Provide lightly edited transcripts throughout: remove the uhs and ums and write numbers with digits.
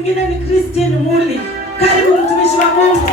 mwingine ni Christine Muli. Karibu mtumishi wa Mungu.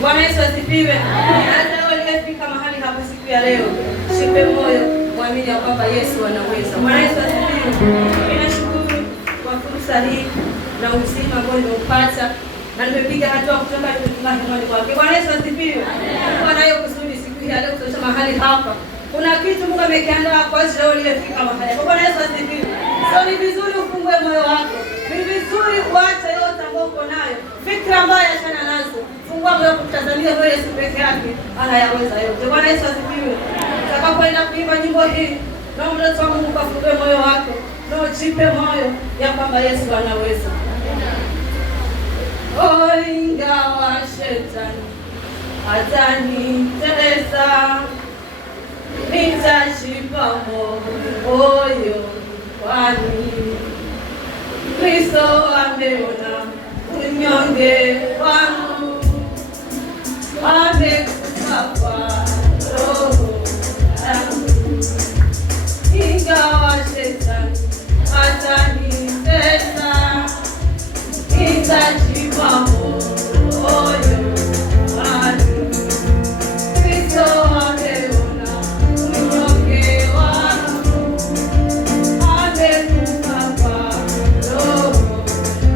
Bwana Yesu asifiwe. Hata wewe uliyefika mahali hapa siku ya leo, shipe moyo, muamini ya kwamba Yesu anaweza. Bwana Yesu asifiwe. Ninashukuru kwa fursa hii na uzima ambao nimeupata na nimepiga hatua kutoka nyumbani kwake. Bwana Yesu asifiwe. Bwana hiyo kusudi siku ya leo kutoka mahali hapa. Kuna kitu Mungu amekiandaa kwa ajili ya uliyefika mahali hapa. Bwana Yesu asifiwe. So ni vizuri ufungue moyo wako. Ni vizuri uache yote ambayo uko nayo. Fikra mbaya achana nazo. Fungua moyo kutazamia kwa Yesu peke yake, anayaweza yote. Bwana Yesu asifiwe. Utakapoenda kuimba nyimbo hii, na mtoto wa Mungu kafungue moyo wako. Na ujipe moyo ya kwamba Yesu anaweza. Oh, ingawa shetani ataniteleza, nitajipa moyo kwani Kristo ameona unyonge wangu, amekufa kwa roho yangu. Ingawa shetani atanitesa, nitajipa moyo kwani Kristo ameona unyonge wangu, amekufa kwa roho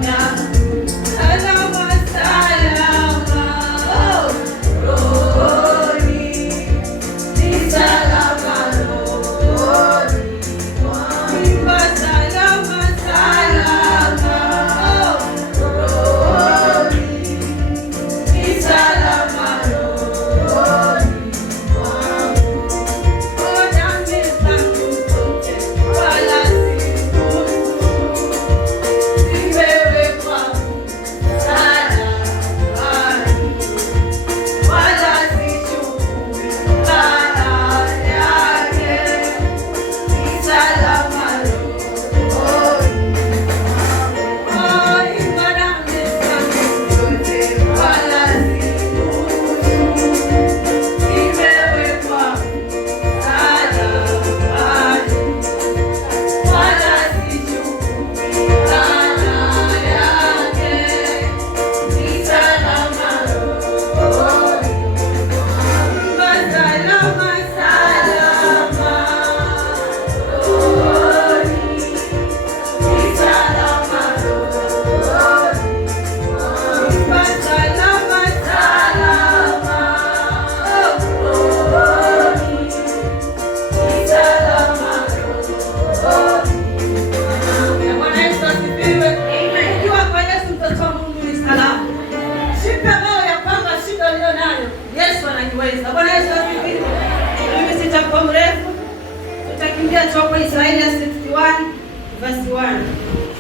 yangu. Salama salama, oh, rohoni, ni salama rohoni mwangu. Imba salama salama, oh, rohoni, ni salama rohoni mwangu. Oh, dhambi zangu zote wala sikuruhusu, zimewekwa msalabani, wala sichukui laana yake, ni salama rohoni mwangu. Oh, imba dhambi zangu zote wala sikuruhusu, zimewekwa msalabani, wala sichukui laana yake, ni salama rohoni mwangu. Salama salama rohoni, ni salama rohoni mwangu. Salama salama rohoni, ni salama rohoni mwangu. Bwana Yesu asifiwe. Ukiwa kwa Yesu mtoto wa Mungu ni salama. Shika moyo ya kwamba shida ulio nayo Yesu anaiweza. Bwana Yesu asifiwe. Mimi sitakuwa mrefu. Tutakimbia toka Isaia 61 verse 1.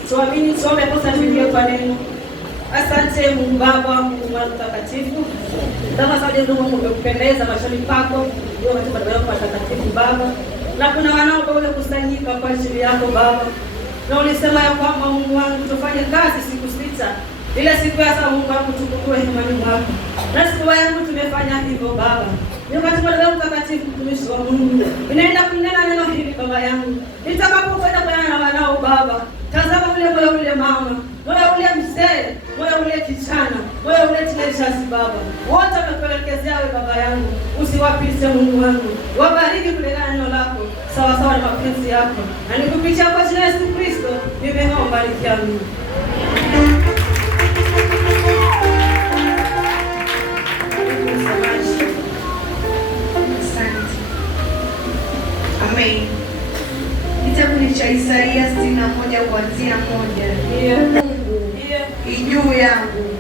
Tuamini, tuombe hapo tuingie kwa neno. Asante Mungu Baba, Mungu Mwana Mtakatifu. Kama sauti ndio Mungu umekupendeza machoni pako, ndio katika madhabahu yako matakatifu Baba. Na kuna wanao wale kusanyika kwa ajili yako Baba. Na ulisema ya kwamba Mungu wangu tufanye kazi siku 6. Ile siku ya saba Mungu wangu tukukue hemani mwako. Na siku yangu tumefanya hivyo Baba. Ndio katika madhabahu mtakatifu mtumishi wa Mungu. Inaenda kunena neno hili Baba yangu. Nitakapokwenda kwa wanao Baba. Tazama ule mama, ule mzee, ule kijana, ule teenagers Baba. Wote wamekuelekezea wewe Baba yangu. Usiwapite Mungu wangu. Wabariki kulingana na neno lako, sawa sawa na mapenzi yako. Na nikupitia kwa jina la Yesu Kristo, nimeomba bariki yangu. Amen. Kitabu ni cha Isaia 61 kuanzia 1. Mungu juu yangu,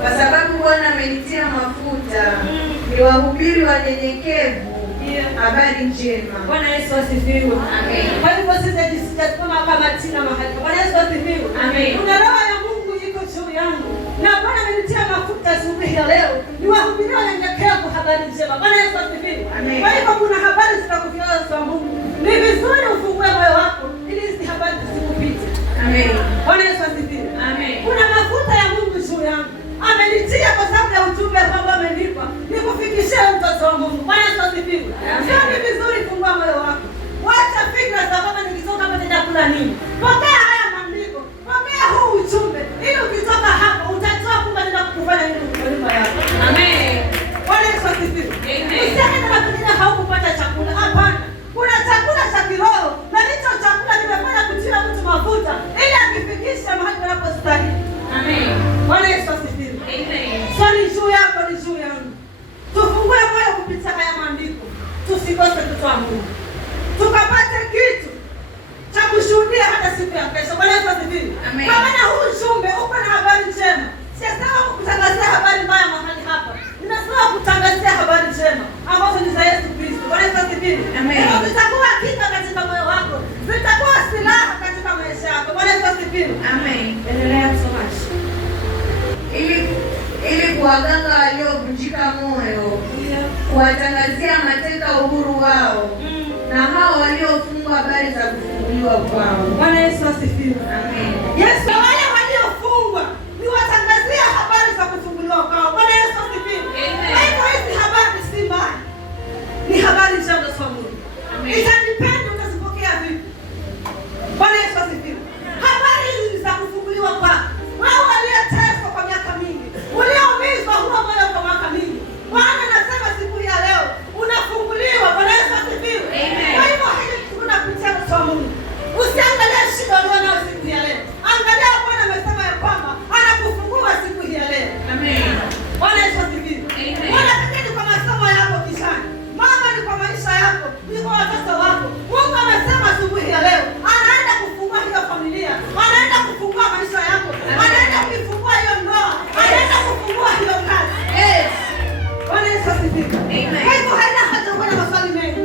kwa sababu Bwana amenitia mafuta niwahubiri wanyenyekevu habari njema. Bwana Yesu asifiwe. Amen. Kwa hivyo sisi kama tina mahali. Bwana Yesu asifiwe. Amen. Kuna roho ya Mungu iko juu yangu. Na Bwana amenitia mafuta siku hii ya leo niwahubiri wanyenyekevu habari njema. Bwana Yesu asifiwe. Amen. Kwa hivyo kuna habari zitakufikia kwa Mungu. Ni vizuri ufungue moyo wako ili hizi habari zisikupite. Amen. Bwana Yesu asifiwe. Amen. Kuna mafuta ya Mungu juu yangu. Amenitia kwa sababu ya ujumbe ambao amenipa. Nikufikishie mtoto wa Mungu. Bwana Yesu asifiwe. Sio ni vizuri fungua moyo wako. Wacha fikra za kama nikitoka hapa nitakula nini. Pokea haya maandiko. Pokea huu ujumbe. Ili ukitoka hapa utajua kumbe nenda kufanya nini kwa nyumba yako. Amen. Bwana Yesu asifiwe. Amen. Usiende na pengine haukupata chakula. Hapana. Kuna chakula cha kiroho na hicho chakula kimefanya kutia mtu mafuta ili akifikishe mahali panapostahili. Amen. Bwana Yesu asifiwe. Amen. Swali juu yako ni juu yangu. Tufungue moyo kupitia haya maandiko. Tusikose kutoa Mungu. Tukapate kitu cha kushuhudia hata siku ya kesho. Bwana Yesu asifiwe. Amen. Kwa maana huu ujumbe uko na habari njema. Sisawa kukutangazia habari mbaya mahali hapa. Ninasema kutangazia habari njema ambazo ni za Yesu Kristo. Bwana Yesu asifiwe. Amen. Zitakuwa kinga katika moyo wako. Zitakuwa silaha katika maisha yako. Bwana Yesu asifiwe. Amen. Endelea msomaji. Ili kuwaganga waliovunjika moyo, kuwatangazia mateka uhuru wao, na hao waliofungwa habari za kufunguliwa kwao. Bwana Yesu asifiwe. Amen. Yesu, wale waliofungwa ni watangazia habari za kufunguliwa kwao. Bwana Yesu asifiwe. Kwa hivyo hizi habari si mbaya. Ni habari njema za Mungu. Amen. Itanipenda utazipokea vipi? Bwana Yesu asifiwe. Habari hizi za kufunguliwa kwao. Wao walioteswa kwa miaka mingi, ulioumizwa huwa moyo kwa miaka mingi. Bwana anasema siku ya leo unafunguliwa. Bwana Yesu asifiwe. Amen. Kwa hivyo hili tunapitia kwa Mungu. Usiangalie shida ulionayo siku ya leo. Angalia Bwana amesema ya kwamba anakufungua siku hii ya leo. Amen. Bwana Yesu asifiwe. Amen. Bwana ni kwa masomo yako kijana. Mama ni kwa maisha yako, ni kwa watoto wako. Mungu amesema asubuhi ya leo anaenda kufungua hiyo familia. Anaenda kufungua maisha yako. Anaenda kufungua hiyo ndoa. Anaenda kufungua hiyo kazi. Yes. Bwana Yesu asifiwe. Amen. Kwa hivyo haina haja kuwa na maswali mengi.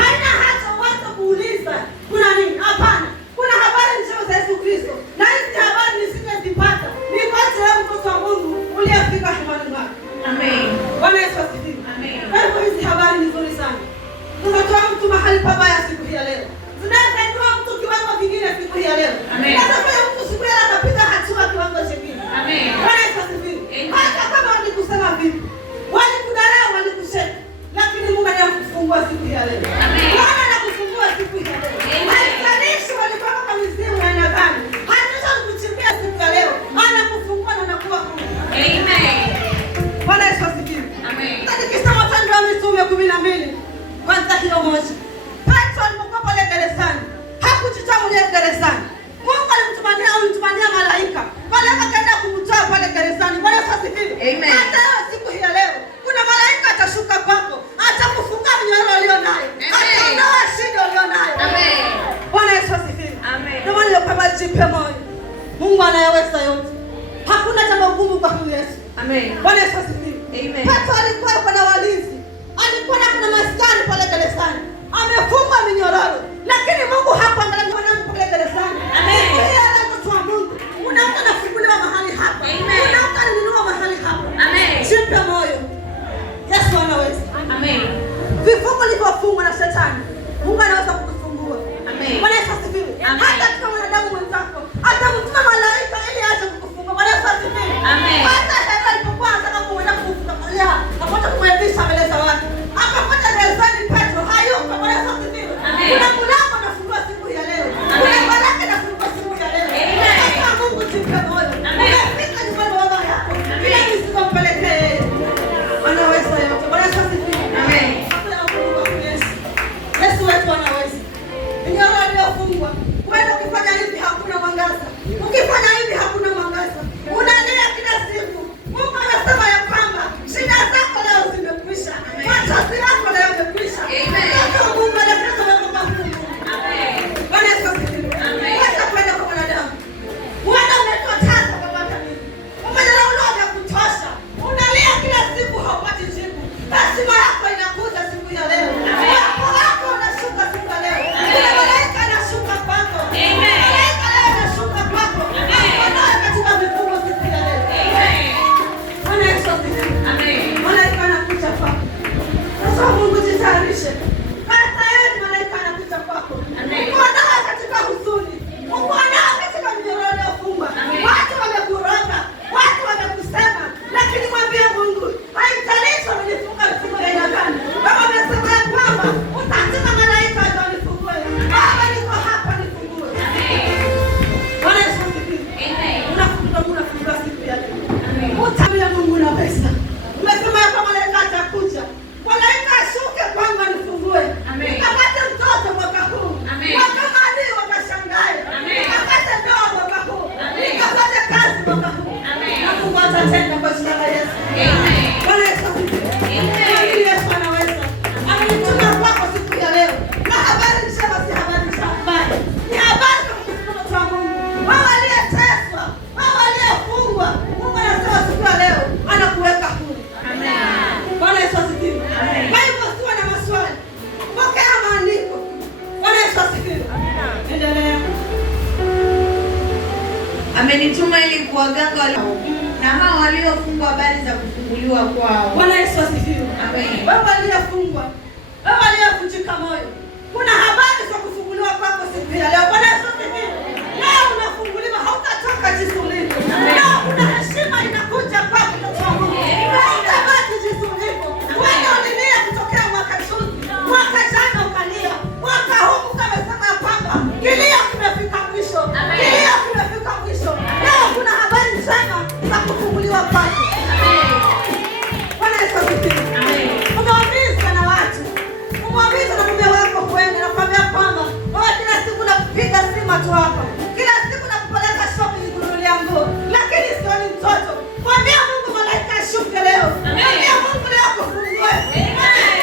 Haina haja watu kuuliza kuna nini? Hapana. Kuna habari njema za Yesu Kristo. Na hizi habari nisingezipata ni kwa ajili ya mtoto wa Mungu uliyefika hemani mwako. Amen. Bwana Yesu asifiwe. Amen. Kwa hivyo hizi habari ni nzuri sana. Tumetoa mtu mahali pabaya siku hii ya leo. Zinaweza mtu kiwango kingine siku hii ya leo. Amen. Inaweza mtu siku ya leo akapiga hatua kiwango kingine. Amen. Bwana Yesu asifiwe. Amen. Hata kama walikusema vipi, walikudharau, walikusheka, lakini Mungu anakufungua siku hii ya leo. Amen. Bwana anakufungua siku hii ya leo. Amen. Haijalishi walikuwa kwa mizimu ya aina gani. Hata kuchimbia siku ya leo, anakufungua na anakuwa huru. Amen. Bwana Yesu asifiwe. Amen. Katika Matendo ya Mitume 12 kwanza hiyo moja. Petro alipokuwa pale gerezani, hakujitoa mwenyewe gerezani. Mungu alimtumania malaika. Malaika kaenda kumtoa pale gerezani. Bwana Yesu asifiwe. Amen. Hata siku hii ya leo kuna malaika atashuka kwako, atakufunga minyororo ulionayo. Ataondoa shida ulionayo. Amen. Bwana Yesu asifiwe. Amen. Ndio maana kama jipe moyo. Mungu anayaweza yote. Hakuna jambo gumu kwa huyu Yesu. Amen. Bwana Yesu asifiwe. Amen. Petro alikuwa na walinzi. Alikuwa na kuna maskari pale gerezani. Amefungwa minyororo. Lakini Mungu hakuangalia mwanangu pale gerezani. Amen. Yeye mtu wa Mungu. Unaona nafunguliwa mahali hapa. Amen. Unaoninua mahali hapa. Amen. Jipe moyo. Yesu anaweza. Amen. Vifungo vilivyofungwa na shetani, Mungu anaweza kukufungua. Amen. Bwana Yesu asifiwe. Hata kama mwanadamu mwenzako atamtuma malaika ili aje kukufunga. Bwana Yesu asifiwe. Amen. Hata Herode alipokuwa anataka kumwenda kukufunga, apata kumwebisha mbele za watu, akapata gerezani Petro, hayupo. Bwana Yesu asifiwe. Kuna mlango unafungua siku ya leo. Kuna baraka inafungua siku ya leo. Sasa Mungu jipe moyo. Umefika nyumbani wa baba yako. Kila mizigo mpelekee yeye. Anaweza yote. Bwana Yesu asifiwe. Amen. Yesu wetu anaweza. Ingawa aliyofungwa, wewe ukifanya hivi hakuna mwangaza. Ukifanya hivi hakuna mwangaza. Unaendelea kila siku. Mungu anasema ya kwamba shida zako leo zimekwisha. Machozi yako leo yamekwisha. Amen. Mungu anasema ya kwamba amen. Bwana Yesu asifiwe. Amen. Wacha kwenda kwa wanadamu. Wewe umetoa tasa baba mimi. Umelauliwa vya kutosha. Unalia kila siku haupati jibu. Lazima yako inakuja siku ya leo. Wako unashuka siku ya leo. Kuna malaika anashuka kwako. Amen. Malaika leo anashuka kwako. Amen. Wanawe katika vifungo siku ya leo. Amen. Bwana Yesu asifiwe. Amen. Malaika anakuja kwako. Sasa Mungu jitayarishe. Hata yeye malaika anakuja kwako. Amen. Wanawe katika huzuni. Wanawe katika minyororo ya funga. Watu wamekuroga. Watu wamekusema. Lakini mwambie Mungu, haitalishi wamenifunga vifungo vya aina gani. Baba amesema ya kwamba utatuma malaika aje wanifungue. Baba niko hapa nifungue. Bwana Yesu asifiwe. Unafunga siku ya leo. Utamwambia Mungu unaweza. Umesema ya kwamba malaika atakuja. Malaika ashuke kwangu anifungue. Nikapate mtoto mwaka huu. Wakamani wakashangae. Nikapate ndoa mwaka huu. Nikapate kazi mwaka huu. Na Mungu atatenda kwa jina la Yesu. Bwana Yesu asifiwe. Yesu anaweza. Amenituma kwako siku ya leo. Na habari njema si habari mbaya. Ni habari za kushukuru kwa Mungu. Wao waliyeteswa, wao waliyefungwa, Mungu anasema siku ya leo anakuweka huru. Amen. Bwana Yesu asifiwe. Kwa hivyo usiwe na maswali. Pokea maandiko. Bwana Yesu asifiwe. Endelea. Amenituma ili kuwaganga na hao waliofungwa habari za kufunguliwa kwao. Bwana Yesu asifiwe. Amen. Wewe aliyefungwa, wewe aliyevunjika moyo, kuna habari za kufunguliwa kwako siku ya leo. Bwana Yesu asifiwe. Leo unafunguliwa, hautatoka jinsi ulivyo. Leo kuna heshima inakuja kwako mtoto wa Mungu. Hautabaki jinsi ulivyo. Wewe ulilia kutokea mwaka juzi, mwaka jana ukalia, mwaka huu Mungu amesema ya kwamba kilio kimefika mwisho. Kilio kimefika mwisho. Leo kuna habari njema za kufunguliwa kwako. Bwana Yesu asifiwe. Umeumizwa na watu. Umeumizwa na mume wako huenda na kwambia kwamba wewe kila siku nakupiga simu tu hapa. Kila siku nakupeleka shopping kununulia nguo. Lakini sioni mtoto. Mwambie Mungu malaika ashuke leo. Mwambie Mungu leo akufungue.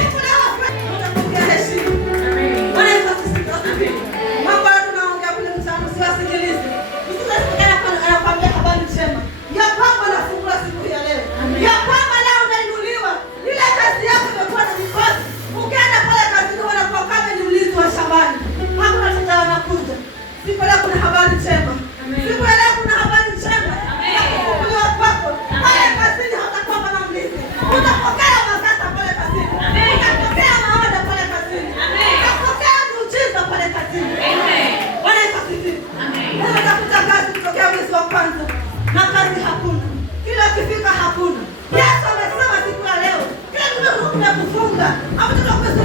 Mungu leo akupokea heshima. Bwana Yesu asifiwe. Mambo ya tunaongea kule mtaani usiwasikilize. Usiwasikilize anakuambia habari njema. Ya kwamba anafungua siku ya leo. Ya kwamba leo unainuliwa. Ile kazi yako imekuwa na mikosi. Ukienda pale kazini wanakuwa kama ni ulinzi wa shambani. Hakuna mteja anakuja. Siku leo kuna habari njema. Siku leo kuna habari njema. Ya kufunguliwa kwako. Pale kazini hatakuwa kama mlinzi. Utapokea mazata pale kazini. Utapokea maoda pale kazini. Utapokea miujiza pale kazini. Bwana Yesu asifiwe. Unatafuta kazi kutokea mwezi wa kwanza na kazi hakuna. Kila ukifika hakuna. Yesu amesema siku ya leo kila kitu kimekufunga. Hapo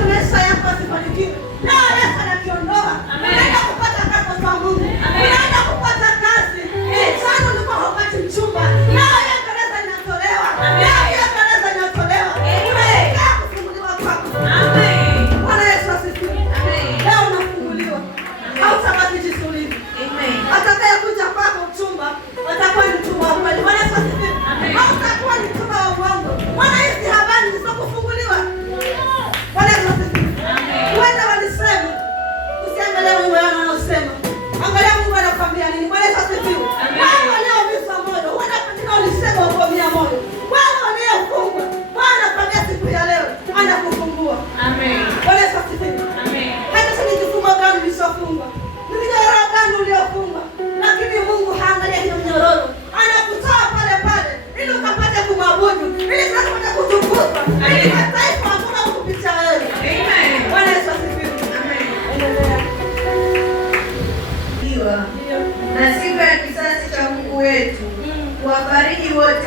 maisha yako asifanikiwe. Leo Yesu anakiondoa. Unaenda kupata kazi kwa Mungu. Unaenda kupata kazi. Sana ulikuwa hupati mchumba. Leo hiyo gereza inatolewa. Leo hiyo gereza inatolewa. Unaelekea kufunguliwa kwako. Amen. Bwana Yesu asifiwe. Leo unafunguliwa. Hautabaki jinsi ulivyo. Atakaye kuja kwako mchumba atakuwa ni mchumba wa kweli. Bwana Yesu asifiwe. Hautakuwa ni mchumba wa uongo. Bwana hizi habari zisizokufunguliwa. Bwana Yesu asifiwe. Uenda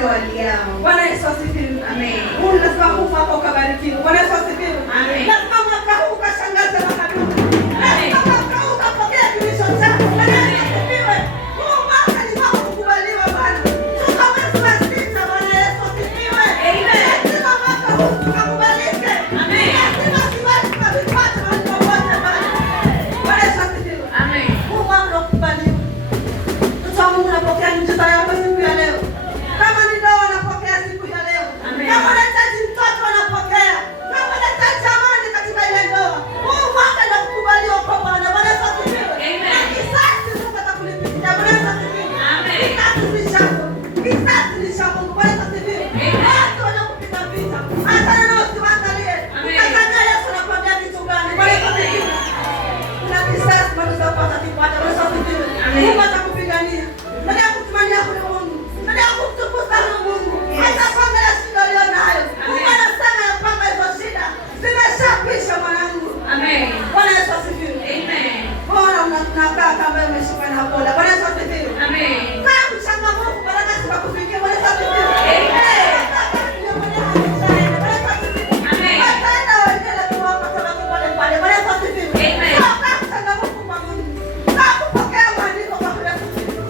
waliao. Bwana Yesu asifiwe. Amen. Mungu lazima kufa hapo ukabarikiwe. Bwana Yesu asifiwe. Amen. Lazima mwaka huu ukashangaze makabila. Lazima mwaka huu ukapokea kilicho chako. Bwana Yesu asifiwe. Huu mwaka ni mwaka kukubaliwa Bwana. Toka mwezi wa 6 Bwana Yesu asifiwe. Amen. Lazima mwaka huu tukakubalike. Amen. Lazima kibali tukavipate mahali popote Bwana. Bwana Yesu asifiwe. Amen. Huu mwaka ukubaliwa. Mtoto wa Mungu unapokea miujiza yako siku ya leo. Kama ni ndoa unapokea siku ya leo. Amen. Kama unahitaji mtoto unapokea. Kama unahitaji amani katika ile ndoa. Huu mwaka ndio kukubaliwa kwa Bwana. Bwana Yesu asifiwe. Amen. Na kisasi Mungu atakulipitia. Bwana Yesu asifiwe. Amen. Kisasi ni chako. Kisasi ni cha Mungu. Bwana Yesu asifiwe. Watu wanakupiga vita. Achana nao usiwaangalie. Amen. Ukiangalia Yesu anakuambia kitu gani? Bwana Yesu asifiwe. Kuna kisasi Bwana Yesu atakupata. Bwana Yesu asifiwe. Mungu atakupigania. Baada ya kutumania kwa Mungu. Baada ya kumtukuza Mungu. Hata kama ya shida ulionayo. Mungu anasema ya kwamba hizo shida zimeshakwisha mwanangu. Amen. Bwana Yesu asifiwe. Amen. Bwana unakaa kama umeshikwa na bola. Bwana Yesu asifiwe. Amen. Kaa mchangamfu, baraka zitakufikia. Bwana Yesu asifiwe. Amen. Amen. Wataenda wengine kuwapa sababu pale pale. Bwana Yesu asifiwe. Amen. Kaa mchangamfu kwa Mungu. Kaa kupokea maandiko kwa Bwana Yesu asifiwe.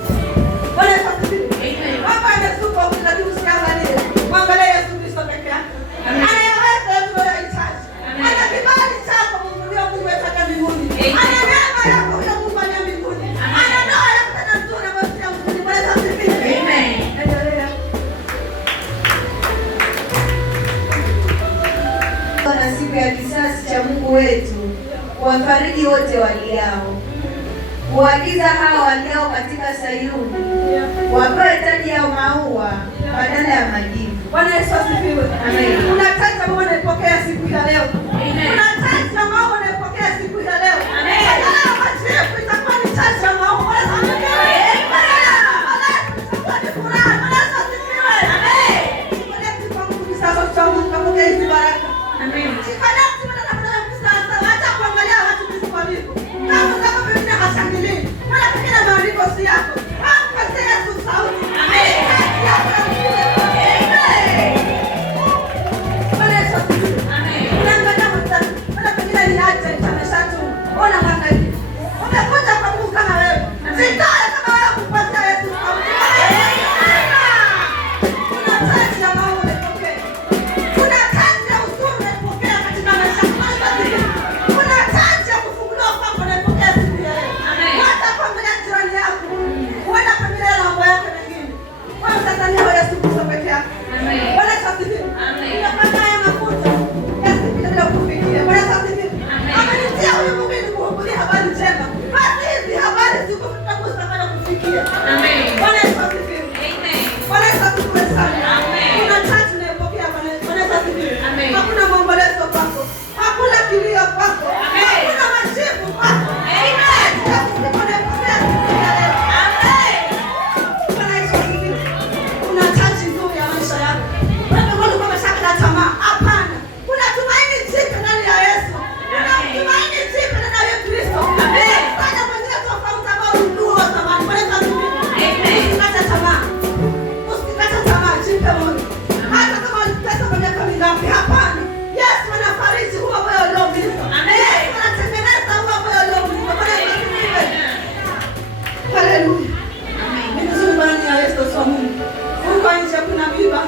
Bwana Yesu asifiwe. Amen. Hapa amesuka ukitaka usiangalie. Mwangalie Yesu Kristo peke yake. Amen. Anayeweza yote unayohitaji. Amen. Ana kibali chako Mungu ndio Mungu ataka mbinguni. Amen. Ana neema yako huyo Mungu aliye mbinguni. Amen. Ana ndoa yako tena mzuri na maisha ya mbinguni. Bwana Yesu asifiwe. Amen. Endelea. Na siku ya kisasi cha Mungu wetu, wafariji wote waliao. Huagiza hao waliao katika Sayuni, wapewe taji ya maua badala ya majivu. Bwana Yesu asifiwe. Amen. Kuna taji ambayo unaipokea siku ya leo. Amen. Kuna taji ambayo unaipokea siku ya leo. Amen. Badala ya majivu itakuwa ni taji ya maua. Bwana Yesu asifiwe. Badala itakuwa ni furaha. Bwana Yesu asifiwe. Amen. Connect kwa Mungu sasa, tutaomba tukapokea hizi baraka. Amen. Connect na Mungu sasa. Acha kuangalia watu jinsi walivyo. Kama Biblia hashangilia. Maana pengine maandiko si yako. Mpate Yesu sauti. Amen. Bwana Yesu asifiwe. Amen. Unaangalia mtani. Maana pengine ni aje ameshatu. Ona mwangalie. Umekuja kwa Mungu kama wewe. Sitaya kama wewe kupatia Yesu sauti. Kuna taji ya maua unapokea. Kuna taji ya uzuri unapokea katika maisha yako. Kuna taji ya kufunguliwa kwako unapokea siku ya leo. Amen. Hata kwa mbele jirani yako. Huenda familia na mambo yako mengine. Kwa sasa ni Yesu Kristo peke yake. Amen. Bwana Yesu asifiwe. Amen. Unapata haya mafuta. Yesu bila kufikia. Bwana Yesu asifiwe. Amen. Amenitia huyu Mungu ili kuhubiria habari njema. Basi hizi habari ziko tutakuza kwenda kufikia. Amen. Bwana Yesu asifiwe. Amen. Bwana Yesu asifiwe sana. Amen. Kuna chachu unayopokea Bwana Yesu. Bwana Yesu asifiwe. Amen. Hakuna maombolezo kwako. Hakuna kilio kwako. Amen. Hakuna majibu kwako. Amen. Yesu unayopokea siku ya leo. Amen. Bwana Yesu asifiwe. Kuna chachu nzuri ya maisha yako. Wewe mbona umeshakata tamaa? Hapana. Kuna tumaini jipya ndani ya Yesu. Kuna tumaini jipya ndani ya Kristo. Amen. Fanya mwingine tofauti ambao ulikuwa zamani. Bwana Yesu asifiwe. Amen. Usikate tamaa. Usikate tamaa, jipe moyo. Hata kama ulipesa kwa miaka mingapi, hapana. Yesu anafariji huo moyo ulioumizwa. Amen. Yesu anatengeneza huo moyo ulioumizwa. Bwana Yesu asifiwe. Haleluya. Ni vizuri ndani ya Yesu wa Mungu. Huko nje kuna miiba.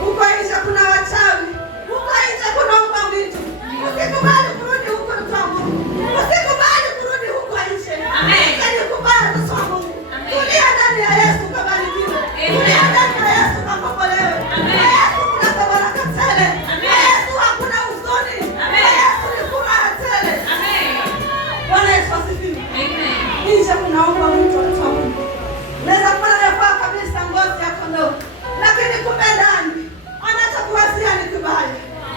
Huko nje kuna wachawi. Huko nje kuna mbwa mwitu. Usikubali kurudi huko mtu wa Mungu. Usikubali kurudi huko nje. Amen. Usikubali mtu wa Mungu. Amen. Tulia ndani ya Yesu ukabarikiwe. Tulia ndani ya Yesu ukakombolewe. Amen. Kwa Yesu kuna baraka tele. Amen. Kwa Yesu hakuna huzuni. Amen. Kwa Yesu ni furaha tele. Amen. Bwana Yesu asifiwe. Amen. Nje kunaomba mtu wa Mungu. Unaweza kuwa unavaa kabisa ngozi ya kondoo, lakini kumbe ndani anachokuwazia ni kibaya.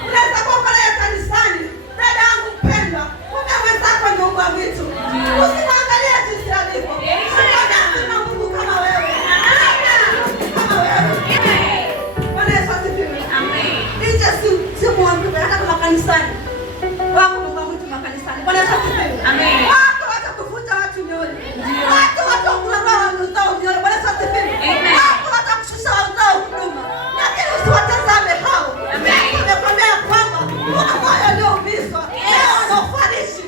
Unaweza kuwa pale kanisani, dada yangu mpendwa, kumbe mwenzako ni mbwa mwitu. Usimwangalie jinsi alivyo. Usimwangalie na Mungu kama wewe. Kama wewe. Bwana Yesu asifiwe. Amen. Nje si mwambiwe hata kama kanisani. Wako mbwa mwitu makanisani. Bwana Yesu asifiwe. Amen. Wako watu kuvuta watu nyoyo. Watu kulala watu nyoyo. Bwana Yesu asifiwe. Amen. Wako watakushusha wazao huduma. wanaumizwa, leo wanaofariki.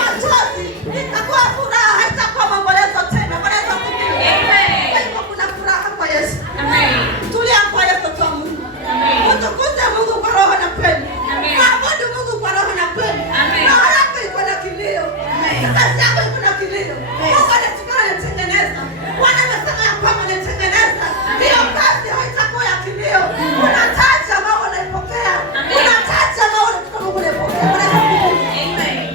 Machozi itakuwa furaha, haitakuwa maombolezo tena. Bwana Yesu asifiwe. Kwa hivyo kuna furaha kwa Yesu. Tulia kwa Yesu tu Mungu. Utukuze Mungu kwa roho na kweli. Abudu Mungu kwa roho na kweli. Roho yako iko na kilio. Kazi yako iko na kilio. Mungu anatengeneza. Bwana amesema ya kwamba anatengeneza. Hiyo kazi haitakuwa ya kilio. Kuna taji ambayo unaipokea. Kuna taji ambayo unatoka Mungu unaipokea. Bwana Yesu asifiwe.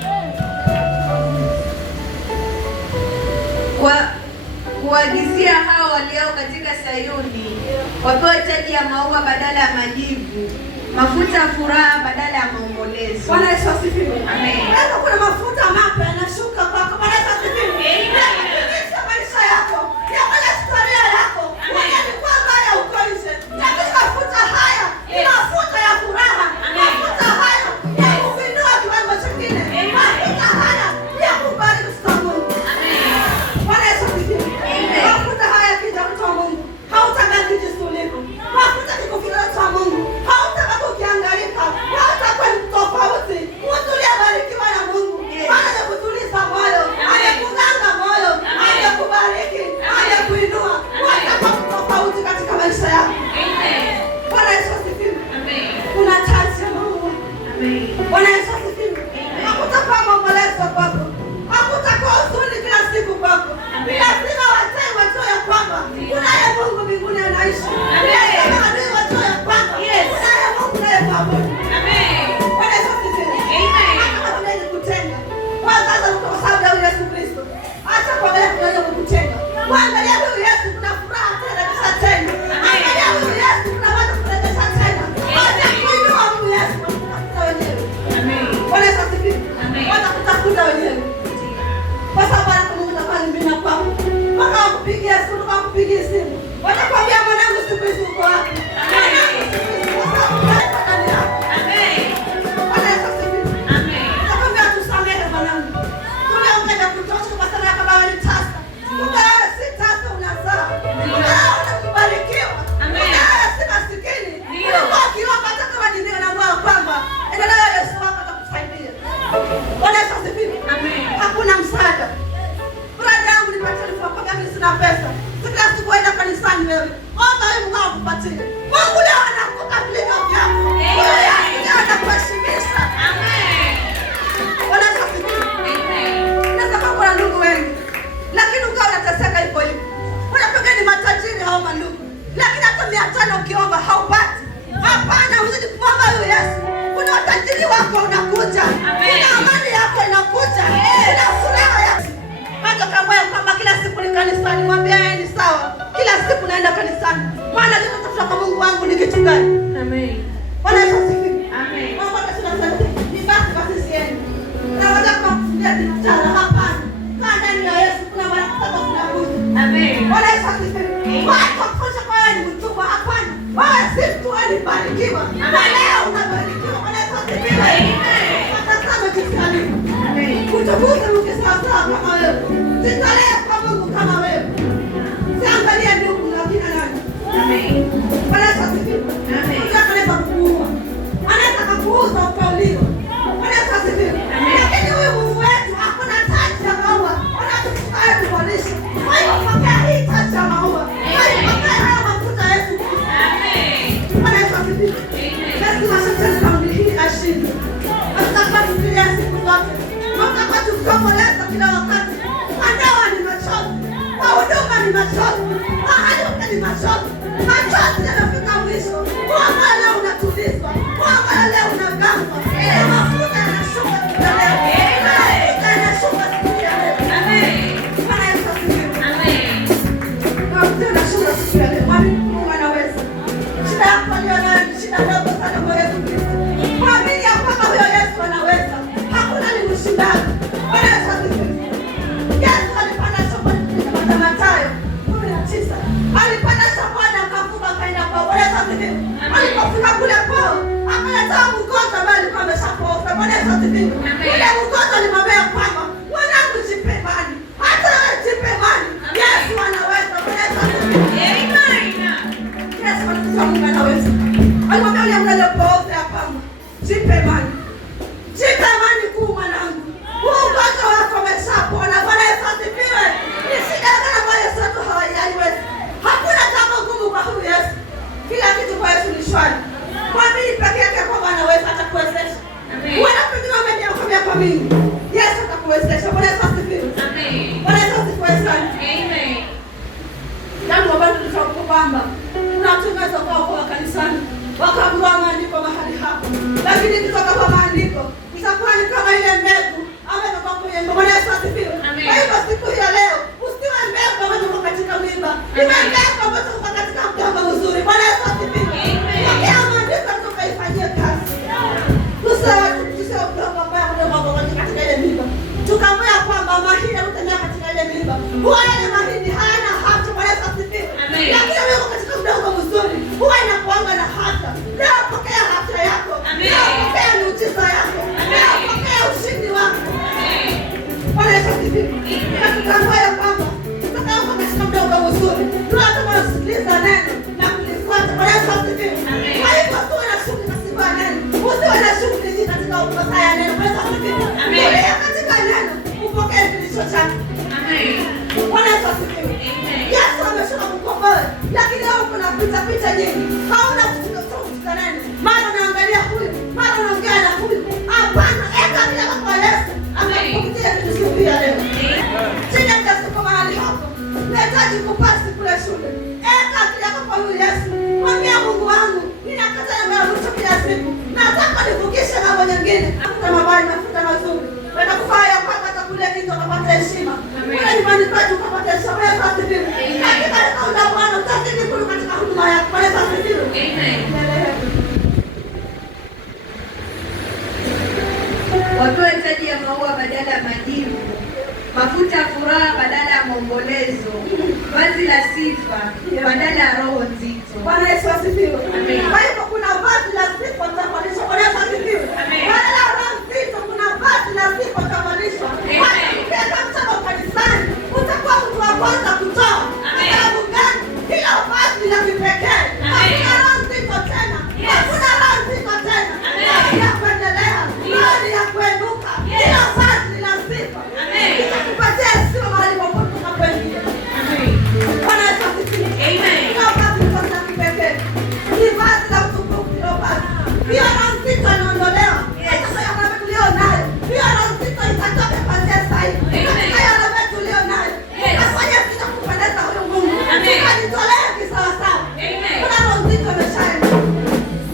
Kuagizia hao waliao katika Sayuni wapewe taji ya maua badala ya majivu, mafuta ya furaha badala ya maombolezo. Bwana Yesu asifiwe. Amen. Leo kuna mafuta mapya yanashuka kwako. Bwana Yesu asifiwe. Yanabadilisha maisha yako. Yanabadilisha historia yako. Ungelikuwa mbaya uko nje. Lakini mafuta haya ni mafuta ya furaha. Mafuta haya ya kuinua kiwango kingine. Mafuta haya ya kubariki Mungu. Bwana Yesu asifiwe. Mafuta haya yakija mtu wa Mungu, hautabaki jisulivu. Mafuta kikufika mtu wa Mungu, hautabaki ukiangalika. Hautakuwa tofauti. Mtu aliyebarikiwa na Mungu, Bwana anakutuliza moyo, anakuganga moyo, anakubariki, anakuinua. Utakuwa tofauti katika maisha yako. Bwana Yesu asifiwe. Kuna taji ya maua. Bwana Yesu asifiwe. Hakutakuwa maombolezo kwako. Hakutakuwa huzuni kila siku kwako. Lazima wazee wajue ya kwamba kunaye Mungu mbinguni anaishi. Lazima adui wajue ya kwamba kunaye Mungu anayemwabudu. Bwana Yesu asifiwe. Hata kama tunaweza kutenga wazazi kwa sababu ya Yesu Kristo, hata kwa leo tunaweza kukutenga. Angalia huyu Yesu, kuna furaha tena kisha tena. Angalia huyu Yesu, kuna watu kurejesha tena. Hata kuinua huyu Yesu kutafuta wenyewe. Bwana Yesu asifiwe. Watakutafuta wenyewe. Kwa sababu Mungu atakuwa ni mbina kwako. Mpaka wakupigia simu, wakupigia simu. Watakwambia mwanangu siku hizi uko wapi? Mwanangu siku hizi uko wapi? Ndani yako. Bwana Yesu asifiwe. Nakwambia tusamehe mwanangu. Tuliongea kutosha kwa sababu ya kama wewe ni tasa. Wewe si tasa, unazaa. Wewe unakubarikiwa. Wewe si masikini. Ulikuwa ukiomba hata kama ni ndio na Mungu kwamba endelea, Yesu wako atakusaidia. Bwana Yesu asifiwe. Hakuna msaada. Brada yangu nipatie kwa mimi sina pesa. Sika sikuenda kanisani wewe. Omba wewe Mungu akupatie. Mungu leo anakupa vilivyo vyako. Leo anakuheshimisha. Bwana Yesu asifiwe. Naweza kuwa kuna ndugu wengi, lakini ukawa unateseka hivyo hivyo. Unapenda ni matajiri hao mandugu. Lakini hata 500 ukiomba haupati. Hapana, uzidi kuomba huyu Yesu. Kuna utajiri wako unakuja. Kuna amani yako inakuja. Kuna furaha yako. Hata kama kwamba kila siku ni kanisani, mwambie yeye ni sawa. Kila siku naenda kanisani. Maana nitafuta kwa Mungu wangu ni kitu gani? Bwana Yesu asifiwe. Mungu anasema ni basi sieni. Na wataka kufundia biashara hapana. Kaa ndani ya Yesu, kuna baraka zinakuja. Bwana Yesu asifiwe. Watu kufundisha kwa wewe ni mtumwa hapana. Wewe si mtu, wewe ni barikiwa. Na leo unabarikiwa. Bwana Yesu asifiwe. Watasema kisani. Kutukuza Mungu sawasawa kama wewe. Sitalia kwa Mungu kama wewe. Siangalia ndugu na kina nani. Bwana Yesu asifiwe. Mungu anaweza kukuua. Anaweza kukuuza ukauliwa. Bwana Yesu asifiwe. Lakini huyu Mungu wetu hakuna taji ya maua. Anatukufaye kuboresha. Kwa hiyo pokea hii taji ya maua. Kwa hiyo pokea haya mafuta ya Yesu Kristo. Bwana Yesu asifiwe. Lazima shetani kamdhihiri ashinde. Asitakuwa tukilia siku zote. Asitakuwa tukiomboleza kila wakati. Andawa ni machozi. Kwa huduma ni machozi. Mahali uke ni machozi. Machozi yanafika mwisho. Mwanga leo unatulizwa. Mwanga leo unagangwa. Ile mafuta yanashuka siku ya leo. Mafuta yanashuka siku ya leo. Bwana Yesu asifiwe. Mafuta yanashuka siku ya leo. Mwamini Mungu anaweza. Shida yako leo ni shida ndogo sana kwa Yesu Kristo. Mwamini ya kwamba huyo Yesu anaweza. Hakuna limushindana. Bwana Yesu asifiwe. Yesu alipanda shambani kwa Mathayo 19. Alipanda shambani akavuka akaenda kwa Bwana Yesu asifiwe. Alipofika kule kwao, akaleta mgonjwa ambaye alikuwa ameshapoza. Bwana Yesu asifiwe. Yule mgonjwa alimwambia kwamba mwanangu, jipe imani. Hata wewe jipe imani. Yesu anaweza. Bwana Yesu asifiwe. Yesu anaweza. Mungu anaweza. Alimwambia yule mgonjwa pooza ya kwamba jipe imani. kuamini, Yesu atakuwezesha. Bwana Yesu asifiwe. Amen. Bwana Yesu asifiwe sana. Amen. Tangu bado tutakupamba. Kuna tunaweza kwa kanisani wakaambiwa maandiko mahali hapo. Lakini kutoka kwa maandiko itakuwa ni kama ile mbegu ambayo kwa kwenye mbegu. Bwana Yesu asifiwe. Kwa hivyo siku ya leo usiwe mbegu ambayo iko katika mimba. Ni mbegu ambayo iko katika mtamba mzuri. Bwana Yesu asifiwe. Amen. Kwa maandiko tukaifanyia kazi. Tuseme mdogo ambaye mdogo katika ile mimba. Tukamwambia kwamba mahindi utatembea katika ile mimba. Huwa ile mahindi hayana hata. Bwana Yesu asifiwe. Amen. Lakini wewe katika mdogo mzuri huwa inakuanga na hata. Leo pokea hata yako. Amen. Leo pokea muujiza yako. Amen. Leo pokea ushindi wako. Amen. Bwana Yesu asifiwe. Na tukamwambia kwamba tutakaokuwa katika mdogo mzuri tunataka kusikiliza neno na kulifuata. Bwana Yesu asifiwe. Amen. Kwa hivyo tuwe na shughuli katika neno. Usiwe na shughuli nyingi katika kufuata neno. Bwana Yesu asifiwe. Amen. Katika neno upokee kilicho chako. Amen. Bwana Yesu asifiwe. Amen. Yesu ameshuka kukomboa, lakini wewe kuna pita nyingi. Hauna kutuka neno. Mara unaangalia huyu, mara unaongea na huyu. Hapana, eka bila kwa Yesu. Amekupitia siku ya leo. Sina kazi kwa mahali hapo. Nahitaji kupasi kule shule. Eka bila kwa huyu Yesu. Mwambie Mungu wangu, ninakataa marudio kila siku. Nataka nivukishe mambo mengine. Mafuta mabaya, mafuta mazuri. Watakufanya kupata kule kitu ukapata heshima. Kule nyumbani kwetu ukapata heshima. Yesu asifiwe. Katika kauli ya Bwana utazidi kulu katika huduma yako. Yesu asifiwe. Amen. Wapewe taji ya maua badala ya majivu, mafuta ya furaha badala ya maombolezo, vazi la sifa badala ya roho nzito. Bwana Yesu asifiwe. Amen. Kwa hivyo kuna vazi la sifa utavalishwa. Bwana Yesu asifiwe. Amen. Badala ya roho nzito kuna vazi la sifa utavalishwa. Amen. Ukienda mchana kanisani utakuwa mtu wa kwanza kutoa. Amen. Sababu gani? Hilo vazi la kipekee. Hakuna roho nzito tena. Hakuna roho nzito tena. Amen. Ya kuendelea. Roho ya kuenuka. Hilo vazi la sifa. Amen. Itakupatia sifa mahali popote unapoingia. Amen. Bwana Yesu asifiwe. Amen. Hilo vazi la kipekee. Ni vazi la utukufu hilo vazi. Hiyo roho nzito inaondolewa. Sasa ya mambo tulio nayo. Hiyo roho nzito itatoka kuanzia sasa hivi. Sasa ya mambo tulio nayo. Afanye kitu kupendeza huyo Mungu. Amen. Ajitolee kisawasawa. Amen. Kuna roho nzito imeshaenda.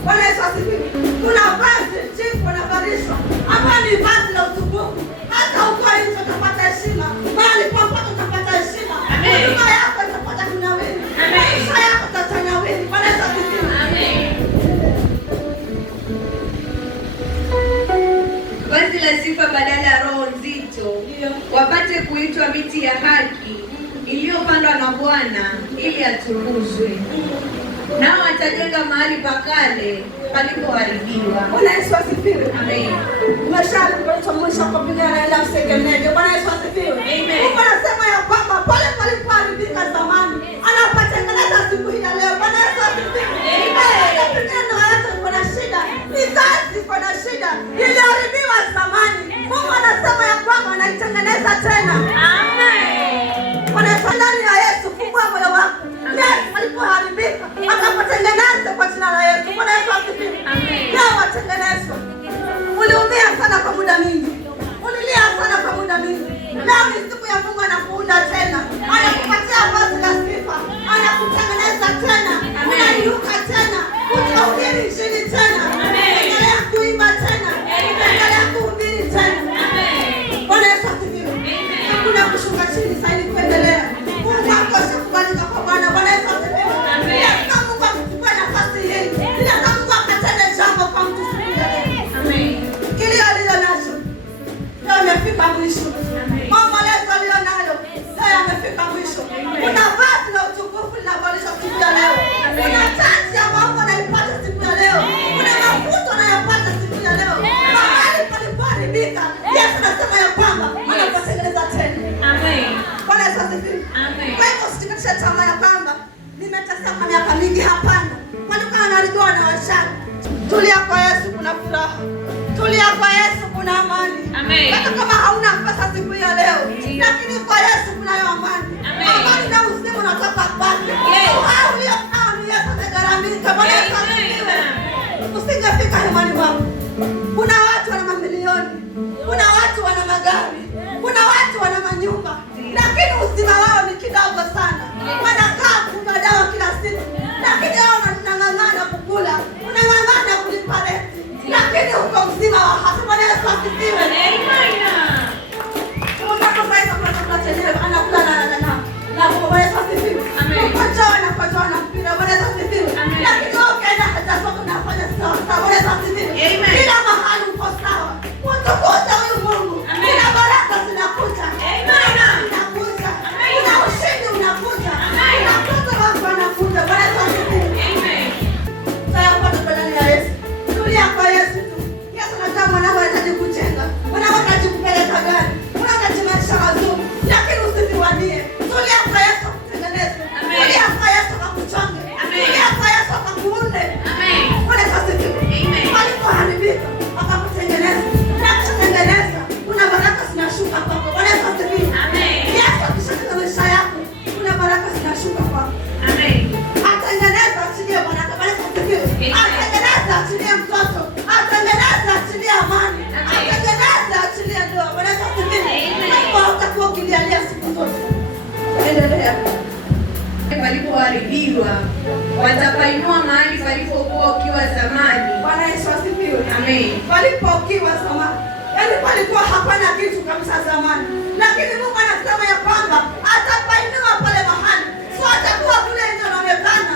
Bwana Yesu asifiwe. Kuna vazi chifu na varisho. Hapa ni vazi la utukufu. Hata uko nje utapata heshima. Bali popote utapata heshima. Huduma yako itapata kunawiri. Maisha yako itatanawiri. Bwana Yesu asifiwe. Amen. Vazi la sifa badala ya roho nzito, wapate kuitwa miti ya haki iliyopandwa na Bwana ili atukuzwe. Nao watajenga mahali pa kale palipoharibiwa. Bwana Yesu asifiwe. Amen. Umeshali kwa mwisho kupigana na usegemeje. Bwana Yesu asifiwe. Amen. Mungu anasema ya kwamba pale palipoharibika zamani anapatengeneza siku hii ya leo. Bwana Yesu asifiwe. Amen. Neno yako iko na shida. Ni kazi iko na shida. Iliharibiwa zamani. Mungu anasema ya kwamba anaitengeneza tena. Amen. Bwana Yesu, ndani ya Yesu fungua moyo wako. Yesu alipoharibika akapatengeneza kwa jina la Yesu. Bwana Yesu asifiwe. Amen. Leo watengenezwa. Uliumia sana kwa muda mingi. Ulilia sana kwa muda mingi. Leo ni siku ya Mungu anakuunda tena. Anakupatia vazi la sifa. Anakutengeneza tena. Unainuka tena. Utahubiri injili tena. Endelea kuimba tena. Endelea kuhubiri tena. Bwana Yesu asifiwe. Hakuna kushuka chini sasa ili kuendelea. Mungu akoshakubalika kwa Bwana. Bwana Yesu asifiwe. Lazima Mungu akuchukue nafasi hii. Lazima Mungu akatende jambo kwa mtu siku ya leo. Amen. Kilio aliyo nacho leo imefika mwisho. Maombolezo aliyo nayo leo yamefika mwisho. Kuna vazi la utukufu linavalishwa siku ya leo. Kuna taji ya maombi unaipata siku ya leo. Kuna mafuta unayopata siku ya leo. Mahali palipoharibika Yesu anasema ya kwamba anapatengeneza tena. Amen. Bwana Yesu asifiwe. Amen. Kwa hivyo usitikatishe tamaa ya kwamba nimeteseka miaka mingi. Hapana. Kwani kama anajua na washaka. Tulia kwa Yesu kuna furaha. Tulia kwa Yesu kuna amani. Amen. Hata kama hauna pesa siku ya leo, lakini kwa Yesu kunayo amani. Amen. Amani na uzima unatoka kwake. Uhai ulionao ni Yesu amegharamika. Bwana Yesu asifiwe. Usingefika imani wako. Kuna watu wana mamilioni. Kuna magari, kuna watu wana manyumba, lakini uzima wao ni kidogo sana. Wanakaa kunywa dawa kila siku, lakini wao wanang'ang'ana kukula, wanang'ang'ana kulipa renti, lakini uko mzima wa afya. Bwana Yesu asifiwe. Anakula na Bwana Yesu asifiwe. Kwa na mpira. Bwana Yesu asifiwe. Lakini ukienda hata soko unafanya sawa. Bwana Yesu asifiwe. Kila mahali uko sawa. Mtukuze huyu Mungu. Kila baraka zinakuja. Zinakuja. Kuna ushindi unakuja. Unakuja watu wanakuja. Bwana Yesu asifiwe. Sasa kwa ndani ya Yesu. Tulia kwa Yesu tu. Yesu anataka mwanao anataka kujenga. Mwanao anataka kupeleka gari. Mwanao anataka maisha mazuri. Lakini usiviwanie. Tulia kwa Yesu kutengeneza. Tulia kwa Yesu kukuchonge. Tulia kwa Yesu kukuunde. Bwana Yesu asifiwe. Walipoharibika wakakutengeneza. Na kutengeneza kuna baraka zinashuka kwako. Bwana Yesu asifiwe. Yesu akishatengeneza maisha yako kuna baraka zinashuka kwako. Atengeneza achilie baraka. Bwana Yesu asifiwe. Atengeneza achilie mtoto. Atengeneza achilie amani. Atengeneza achilie ndoa. Bwana Yesu asifiwe. Kwa utakuwa ukilialia siku zote. Endelea. Palipoharibiwa watapainua mahali palipokuwa ukiwa zamani. Bwana Yesu asifiwe. Amen. Palipokuwa ukiwa zamani, yaani palikuwa hapana kitu kabisa zamani, lakini Mungu anasema ya kwamba atapainua pale mahali. Sio atakuwa kule nje anaonekana.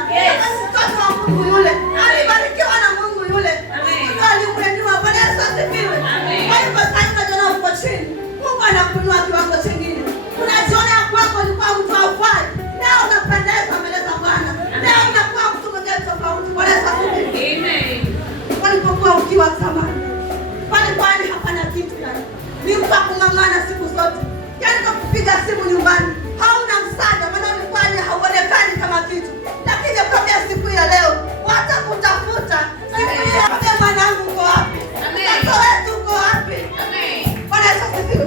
Mtoto wa Mungu yule alibarikiwa na Mungu yule. Mungu alimwinua. Bwana Yesu asifiwe. Kwa hivyo sasa jana uko chini, Mungu anakuinua kiwango kingine. Unajiona ya kwamba ulikuwa mtu hafai. Leo unapendeza mbele za Bwana. Leo unakuwa mtu mwingine tofauti. Bwana Yesu asifiwe. Walipokuwa ukiwa zamani, palikuwa hapana kitu yani. Ni mtu kung'ang'ana siku zote. Yaani kwa kupiga simu nyumbani, hauna msaada, maana ulikuwa hauonekani kama kitu. Lakini kwa siku ya leo, watakutafuta. Siku ya leo mwanangu uko wapi? Mtoto wetu uko wapi? Bwana Yesu asifiwe.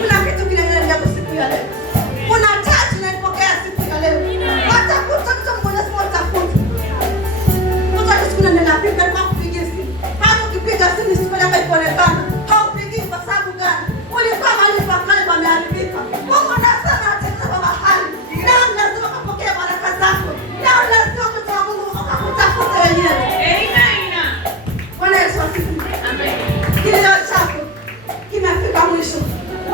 Kuna kitu kinaendelea kwa siku ya leo. Kuna tatu naipokea siku ya leo. Watakuta mtu mmoja sema utakuta. Mtu anasikia ninapiga kwa kupiga simu. Hata ukipiga simu siku yako ikuonekana. Haupigi kwa sababu gani? Ulikuwa mahali pa kale pameharibika. Mungu anasema atakaba mahali. Leo lazima kupokea baraka zako. Leo lazima mtoto wa Mungu akakutafuta wenyewe. Bwana Yesu asifiwe. Kilio chako kimefika mwisho.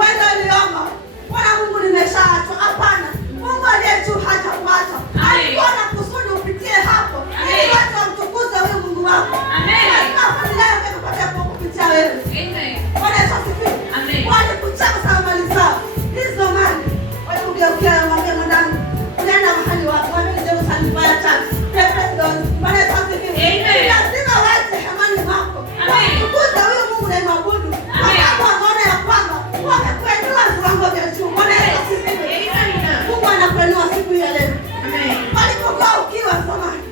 Wewe uliomba Bwana Mungu nimeshaachwa. Hapana. Mungu aliye juu hajakuacha. Alikuwa na kusudi upitie hapo. Ili watu wamtukuze huyu Mungu wako. Lazima familia yako ipate kupitia wewe. Bwana Yesu asifiwe. Walikuchapa sana mali zao. Hizo mali. Walikugeukia na mwambie mwanangu, unaenda mahali wapi? Wewe ndio utanifanya tatu. Bwana Yesu asifiwe. Lazima waite hemani mwako. Wamtukuze huyu Mungu na maabudu. Kwa sababu wanaona ya kwamba wamekuinua viwango vya juu. Bwana Yesu asifiwe. Mungu anakuinua siku ya leo. Walipokuwa ukiwa zamani,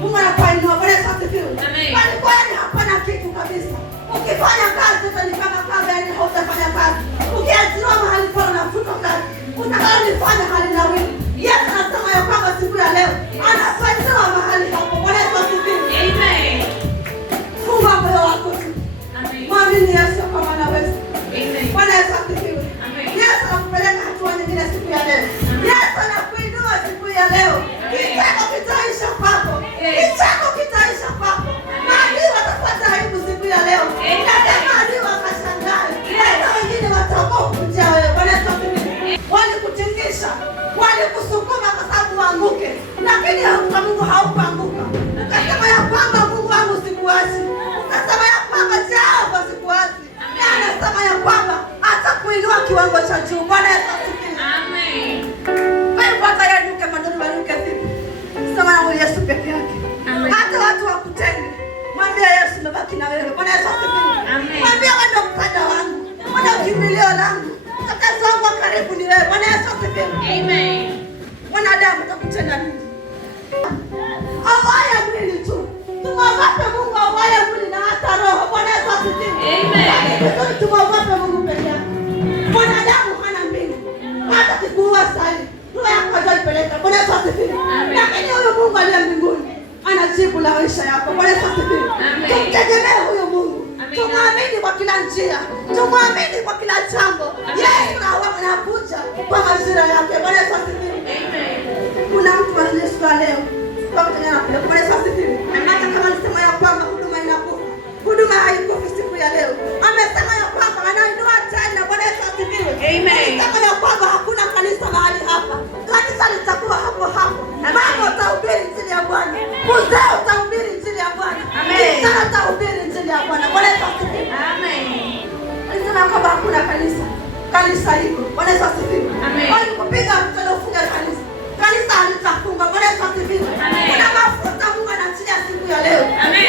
Mungu anakuinua. Bwana Yesu asifiwe. Walikuwa hapana kitu kabisa. Ukifanya kazi ni kama kazi, yani hautafanya kazi. Ukiajiriwa mahali fulani unafuta kazi. Utakalolifanya halinawili. Yesu anasema ya kwamba siku ya leo anakuinua mahali hapo. Bwana Yesu asifiwe. Funga moyo wako tu. Mwamini Yesu kama anaweza. Bwana Yesu asifiwe. Yesu anakupeleka hatua nyingine siku ya leo. Yesu anakuinua siku ya leo. Kicheko kitaisha kwako. Kicheko kitaisha kwako. Maadui watapata aibu siku ya leo. Nasema maadui wakashangae. Hata wengine wataogopa kujia wewe. Bwana Yesu asifiwe. Walikutingisha, walikusukuma kwa sababu uanguke. Lakini kwa Mungu haukuanguka. Ukasema ya kwamba Mungu wangu sikuachi. Ukasema ya kwamba Jehova sikuachi. Na anasema ya kwamba atakuinua kiwango cha juu. Bwana Yesu asifiwe. Wewe pata yanuke madoni wanuke vipi? Sema na Yesu peke yake. Hata watu wakutenge. Mwambie Yesu nabaki na wewe. Bwana Yesu asifiwe. Mwambie wewe ndio msaada wangu. Bwana kimbilio langu. Mtetezi wangu wa karibu ni wewe. Bwana Yesu asifiwe. Mwanadamu atakutenda nini? Awaya mwili tu. Tumwogope Mungu awaya mwili na hata roho. Bwana Yesu asifiwe. Tumwogope Mungu peke yake. Mwanadamu hana mbingu. Hata kikuua sali. Roho yako hajaipeleka. Bwana Yesu asifiwe. Lakini huyu Mungu aliye mbinguni anajibu la maisha yako. Bwana Yesu asifiwe. Tumtegemee huyu Mungu. Tumwamini kwa kila njia. Tumwamini kwa kila jambo. Yesu anakuja kwa majira yake. Bwana Yesu asifiwe. Kuna mtu anayesikia leo kwa kutengana kule. Bwana Yesu asifiwe. Hata kama alisema ya kwamba huduma inakufa, huduma haikufi siku ya leo. Amesema ya kwamba anainua tena. Bwana Yesu asifiwe. Amesema ya kwamba hakuna kanisa mahali hapa. Kanisa litakuwa hapo hapo. Mama utahubiri injili ya Bwana. Mzee utahubiri injili ya Bwana. Kijana utahubiri injili ya Bwana. Bwana Yesu asifiwe. Alisema kwamba hakuna kanisa. Kanisa liko. Bwana Yesu asifiwe. Bali kupiga mtoto ufunge kanisa. Kanisa halitafunga. Bwana Yesu asifiwe. Kuna mafuta Mungu anaachilia siku ya leo.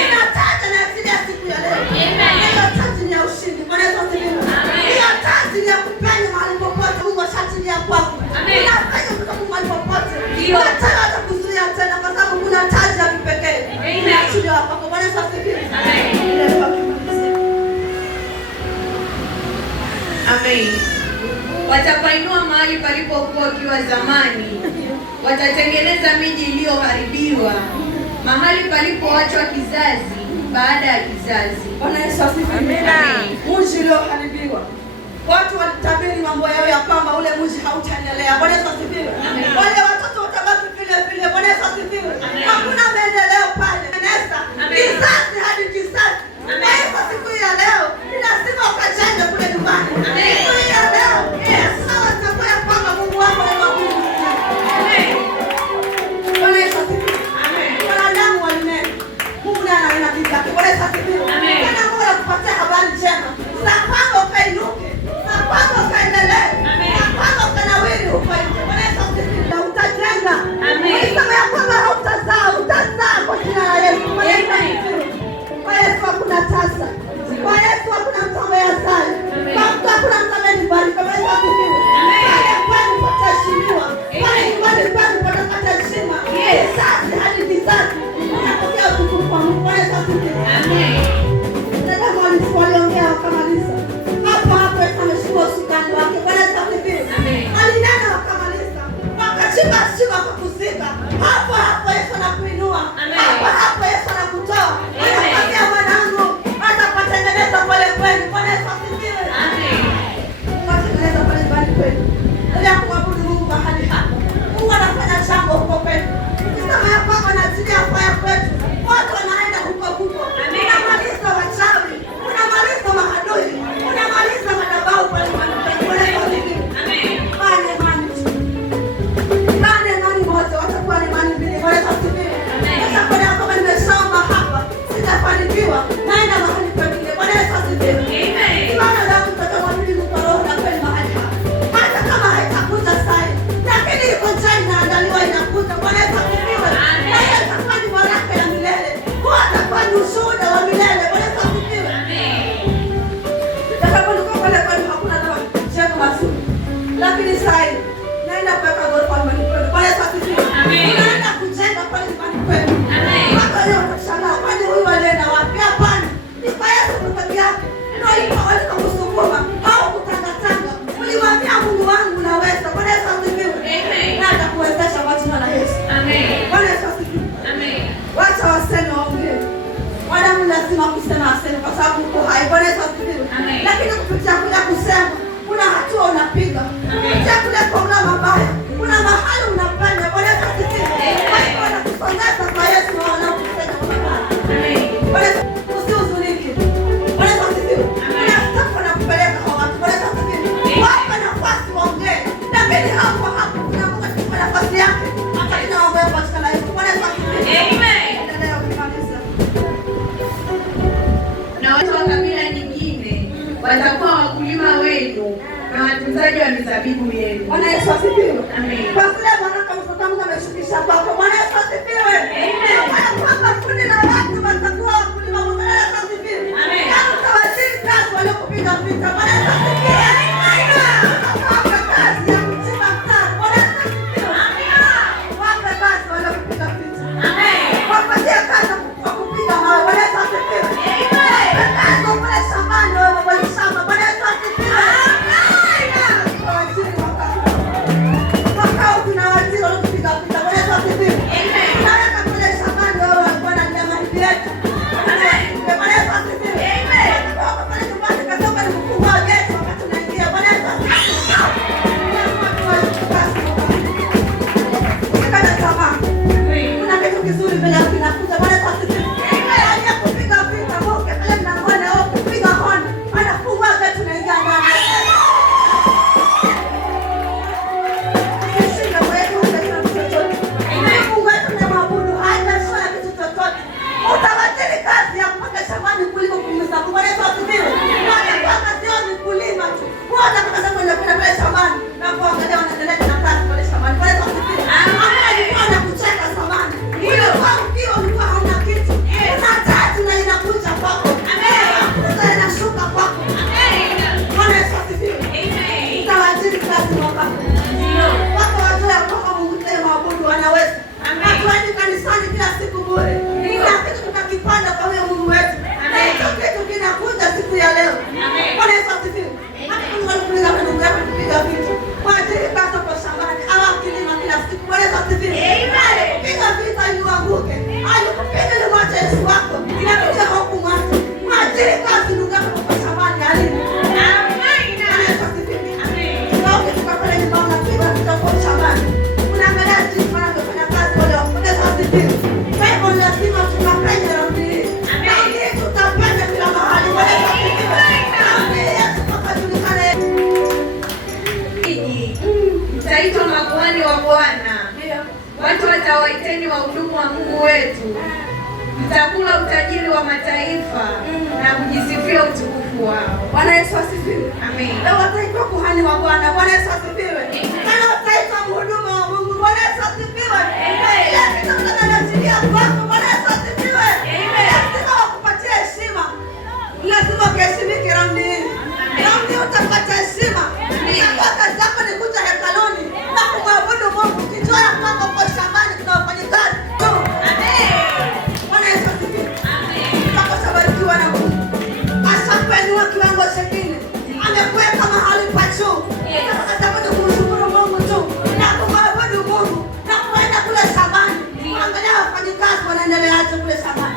Kuna taji anaachilia siku ya leo. Hiyo taji ni ya ushindi. Bwana Yesu asifiwe. Hiyo taji ni ya kupenya mahali popote Mungu ashaachilia kwako. Unafanya kutoka mahali popote. Hata hatakuzuia tena kwa sababu kuna taji ya kipekee. Inaachilia kwako. Bwana Yesu asifiwe. Amen. Watapainua mahali palipokuwa ukiwa zamani. Watatengeneza miji iliyoharibiwa, mahali palipoachwa kizazi baada ya kizazi. Bwana Yesu asifiwe. Mji ulioharibiwa. Watu walitabiri mambo yao ya kwamba ule mji hautaendelea. Bwana Yesu asifiwe. Wale watoto watabaki vile vile. Bwana Yesu asifiwe. Hakuna maendeleo pale. Kizazi hadi kizazi. Na hivyo siku ya leo lazima ukajenge kule nyumbani. Siku ya leo Yesu atakuwa ya kwamba Mungu wako ni Mungu. Bwana Yesu asifiwe. Wanadamu walimeni. Mungu ndiye ananena kitu yake. Bwana Yesu asifiwe. Tena Mungu anakupatia habari njema. Za kwamba ukainuke. Za kwamba ukaendelee. Za kwamba ukanawiri huko nje. Bwana Yesu asifiwe. Na utajenga. Ukisema ya kwamba hautazaa, utazaa kwa jina la Yesu. Bwana Yesu asifiwe. Kwa Yesu hakuna tasa. Kwa Yesu hakuna mtongo ya sali. Kwa mtu hakuna mtongo ni bali. Kwa Yesu asifiwe. Pale kwani pataheshimiwa. Pale kwani patapata heshima. Kizazi hadi kizazi. Unapokea utukufu wa Mungu. Kwa Yesu asifiwe. Dada waliongea wakamaliza. Hapo Yesu ameshika usukani wake. Kwa Yesu asifiwe. Alinena wakamaliza. Wakachimba shimo wakakuzika. Hapo Yesu anakuinua. Hapo Yesu anakutoa. Anakwambia mwanangu, atapatengeneza pale kwenu. Bwana Yesu asifiwe. Patengeneza pale kwenu. Ili kumwabudu Mungu mahali hapa. Mungu anafanya jambo huko kwenu. Ukisema ya kwamba anaachilia faya kwetu, watu wanaenda huko. Unamaliza wachawi, unamaliza mahadui, unamaliza madhabahu pale kwenu. Bwana Yesu asifiwe. Bane imani moja, watakuwa ni imani mbili. Bwana Yesu asifiwe. Sasa kwa kama nimesoma hapa, sitafanikiwa. Naenda mahali pengine. Bwana Yesu asifiwe. Imani yangu tutamwabudu kwa roho na kweli mahali hapa. Hata kama haitakuja sasa, lakini iko njia inaandaliwa inakuja. Bwana Yesu asifiwe. Na Yesu atakuwa ni baraka ya milele. Atakuwa ni ushuhuda wa milele. Bwana Yesu asifiwe. Nitakapokuwa pale kwenu hakuna dawa jengo mazuri. Lakini sasa naenda kuweka ghorofa nyumbani kwenu. Bwana Yesu asifiwe. Naenda kujenga pale nyumbani kwenu. Watu leo watashangaa, kwani huyu alienda wapi? Hapana. Ni kwa Yesu peke yake. Ndio alipokusukuma au kutangatanga. Ulimwambia Mungu wangu unaweza. Bwana Yesu asifiwe. Na atakuwezesha kwa jina la Yesu. Bwana Yesu asifiwe. Wacha waseme waongee. Wanadamu lazima kusema aseme kwa sababu uko hai. Bwana Yesu asifiwe. Lakini kupitia kule kusema kuna hatua unapiga. Kupitia kule kuona mabaya kuna mahali unapanda. Bwana Yesu asifiwe. Kwa hiyo wanakusongeza kwa Yesu na wanakusema mabaya. Bwana Yesu usihuzunike. Bwana Yesu asifiwe. Unataka nakupeleka kwa watu. Bwana Yesu asifiwe. Wapa nafasi waongee. Lakini hapo kuna Mungu akipa nafasi yake. Atakina waongee kwa jina la Yesu. Bwana Yesu asifiwe. Endelea ukimaliza. Na watu wa kabila nyingine watakuwa wakulima wenu na watunzaji wa mizabibu yenu. Bwana Yesu asifiwe. Kwa kile baraka Mungu ameshukisha kwako. Bwana Yesu asifiwe. Kwamba kundi la watu watakuwa wakulima. Bwana Yesu asifiwe. Kama utawaziri kazi waliokupiga vita. Bwana Yesu asifiwe. Wape kazi ya kuchimba mtaro. Bwana Yesu asifiwe. Wape kazi waliokupiga vita. Wapatie kazi ya kupiga mawe. Bwana Yesu asifiwe. Wape kazi kule shambani wewe kwenye shamba. Bwana Yesu asifiwe. Wakao tunawaziri waliokupiga vita. Bwana Yesu asifiwe. Tunaweka kule shambani wewe walikuwa na nyama hivi yetu. Bwana Yesu asifiwe. Wako pale nyumbani kasoma ni mkubwa. moja kwa sababu ndio pale shambani na kuangalia wanaendelea na kazi pale shambani. Pale kwa siku. Alikuwa anakucheka samani. Hiyo kwa ukio ulikuwa hauna kitu. Na tatu na inakuja kwako. Amen. Inashuka kwako. Amen. Bwana Yesu asifiwe. Amen. Tawajiri kazi mwaka. Ndio. Watu wajue kwamba Mungu tena waabudu wanaweza. Watu waende kanisani kila siku bure. Kila kitu tutakipanda kwa huyo Mungu wetu. Amen. Kitu kinakuja siku ya leo. Amen. Bwana Yesu asifiwe. Hata kama unakuuliza Mungu yako kupiga vitu. Kwa ajili basi kwa shambani au kilima kila siku. Bwana Yesu asifiwe. Amen. Piga vita ili uanguke. Alikupiga ile mwache Yesu wako. Inakuja hukumu wako. Kwa ajili kazi ndugu yako kwa shambani alini. Amen. Bwana Yesu asifiwe. Amen. Ndio ukifika pale nyumbani unapiga vita kwa shambani. Unaangalia jinsi wanavyofanya kazi wale wa Bwana Yesu asifiwe. Kwa hivyo lazima tukapende rafiki. Amen. Tutapenda kila mahali. Bwana Yesu asifiwe. Mtaitwa makuhani wa Bwana. Watu watawaiteni wahudumu wa Mungu wetu. Mtakula utajiri wa mataifa na kujisifia utukufu wao. Bwana Yesu asifiwe. Amen. Leo wataitwa kuhani wa Bwana. Bwana Yesu asifiwe. Kana wataitwa mhudumu wa Mungu. Bwana Yesu asifiwe. Amen. Lazima tunanasikia kwako. Bwana Yesu asifiwe. Amen. Lazima wakupatie heshima. Lazima ukaheshimike ramni hii. Ramni utapata heshima. Kwa kazi yako ni kuja hekaluni na kumwabudu Mungu. Kijua ya kwamba kwa shambani kuna wafanyikazi. Amen. Bwana Yesu asifiwe. Amen. Tutakabarikiwa na Mungu. Ashakuinua kiwango chengine. Amekuweka mahali pa juu. Kwa sababu kumshukuru Mungu tu na kumwabudu Mungu na kuenda kule shambani. Angalia wafanyikazi wanaendeleaje kule shambani.